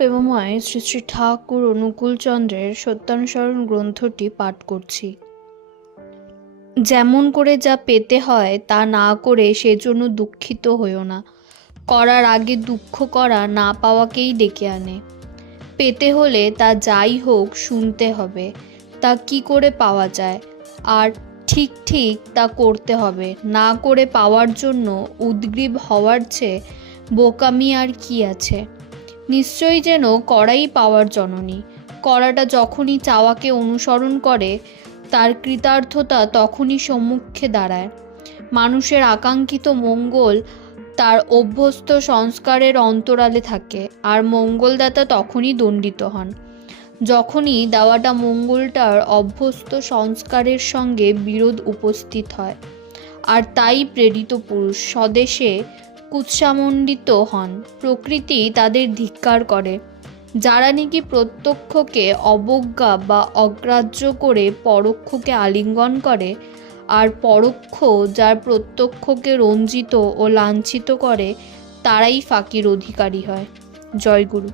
প্রেমময় শ্রী শ্রী ঠাকুর অনুকূলচন্দ্রের সত্যানুসরণ গ্রন্থটি পাঠ করছি। যেমন করে যা পেতে হয় তা না করে সেজন্য দুঃখিত হইও না। করার আগে দুঃখ করা না পাওয়াকেই ডেকে আনে। পেতে হলে তা যাই হোক শুনতে হবে, তা কি করে পাওয়া যায়, আর ঠিক ঠিক তা করতে হবে। না করে পাওয়ার জন্য উদ্গ্রীব হওয়ার চেয়ে বোকামি আর কি আছে। নিশ্চয়ই যেন করাই পাওয়ার জননী। করাটা যখনই চাওয়াকে অনুসরণ করে তার কৃতার্থতা তখনই সম্মুখে দাঁড়ায়। মানুষের আকাঙ্ক্ষিত মঙ্গল তার অভ্যস্ত সংস্কারের অন্তরালে থাকে, আর মঙ্গলদাতা তখনই দণ্ডিত হন যখনই দেওয়াটা মঙ্গলটার অভ্যস্ত সংস্কারের সঙ্গে বিরোধ উপস্থিত হয়। আর তাই প্রেরিত পুরুষ স্বদেশে কুৎসামণ্ডিত হন। প্রকৃতি তাদের ধিক্কার করে। যারা নাকি প্রত্যক্ষকে অবজ্ঞা বা অগ্রাহ্য করে পরোক্ষকে আলিঙ্গন করে, আর পরোক্ষ যার প্রত্যক্ষকে রঞ্জিত ও লাঞ্ছিত করে, তারাই ফাঁকির অধিকারী হয়। জয় গুরু।